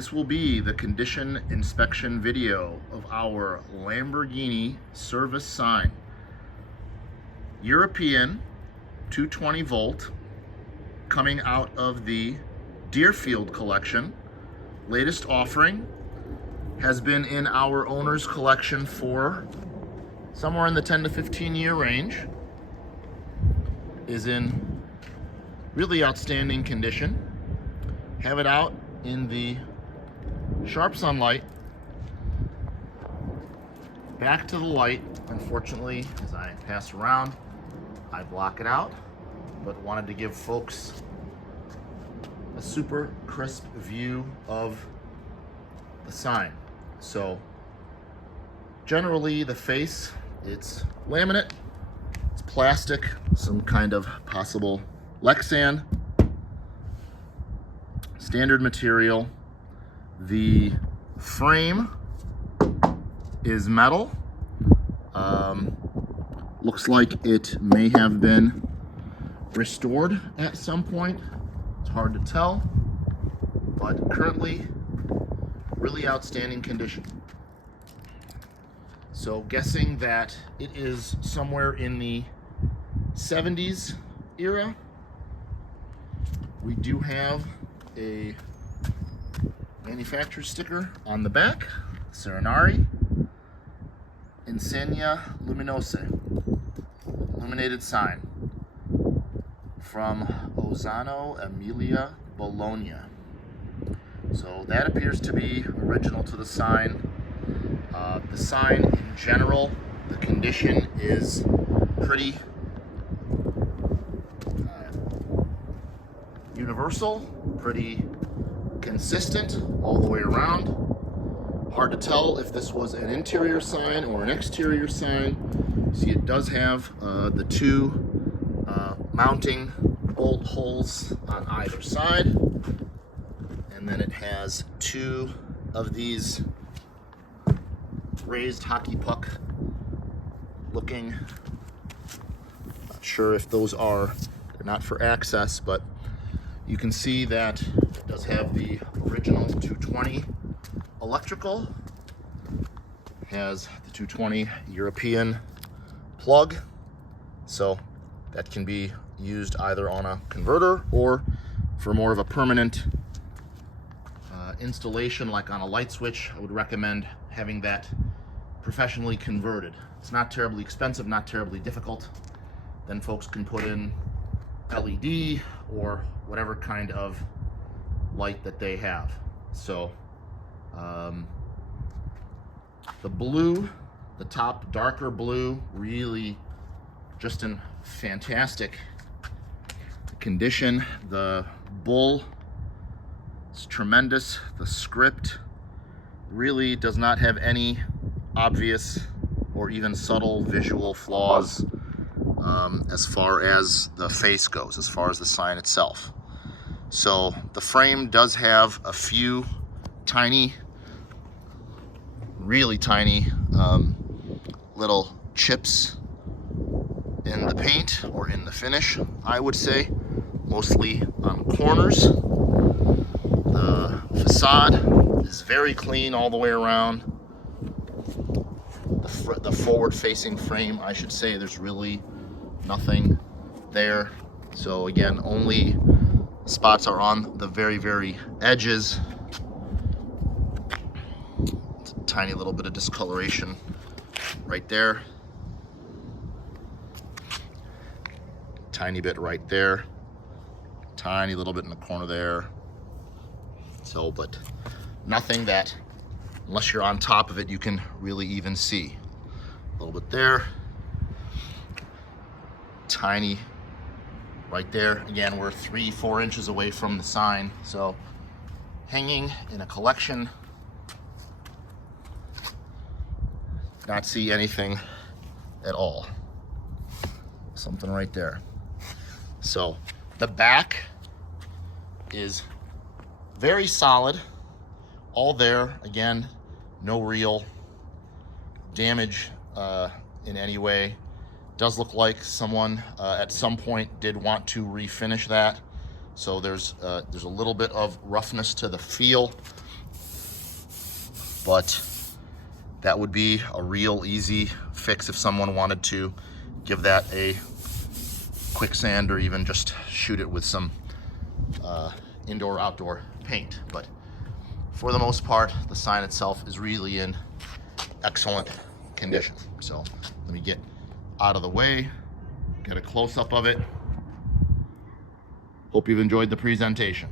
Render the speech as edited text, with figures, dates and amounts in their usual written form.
This will be the condition inspection video of our Lamborghini service sign. European 220 volt, coming out of the Deerfield collection. Latest offering, has been in our owner's collection for somewhere in the 10 to 15 year range. Is in really outstanding condition. Have it out in the sharp sunlight, back to the light. Unfortunately, as I pass around, I block it out, but wanted to give folks a super crisp view of the sign. So generally the face, it's laminate, it's plastic, some kind of possible Lexan, standard material. The frame is metal. Looks like it may have been restored at some point. It's hard to tell, but currently really outstanding condition. So guessing that it is somewhere in the 70s era. We do have a manufacturer sticker on the back, Serenari, Insegna Luminose, illuminated sign from Ozzano Emilia, Bologna. So that appears to be original to the sign. The sign in general, the condition is pretty universal, pretty consistent all the way around. Hard to tell if this was an interior sign or an exterior sign. See, it does have the two mounting bolt holes on either side, and then it has two of these raised hockey puck looking, not sure if those are, they're not for access, but you can see that it does have the original 220 electrical, has the 220 European plug, so that can be used either on a converter or for more of a permanent installation, like on a light switch. I would recommend having that professionally converted. It's not terribly expensive, not terribly difficult. Then folks can put in LED or whatever kind of light that they have. So the blue, the top darker blue, really just in fantastic condition. The bull is tremendous. The script really does not have any obvious or even subtle visual flaws as far as the face goes, as far as the sign itself. So the frame does have a few tiny, really tiny little chips in the paint or in the finish, I would say, mostly on the corners. The facade is very clean all the way around. The forward-facing frame, I should say, there's really nothing there. So again, only spots are on the very, very edges. It's a tiny little bit of discoloration right there. Tiny bit right there. Tiny little bit in the corner there. So, but nothing that, unless you're on top of it, you can really even see. A little bit there. Tiny right there. Again, we're 3-4 inches away from the sign, so hanging in a collection. Not see anything at all. Something right there. So the back is very solid, all there. Again, no real damage in any way. Does look like someone at some point did want to refinish that. So there's a little bit of roughness to the feel but that would be a real easy fix if someone wanted to give that a quick sand or even just shoot it with some indoor outdoor paint. But for the most part, the sign itself is really in excellent condition. So let me get out of the way, get a close-up of it. Hope you've enjoyed the presentation.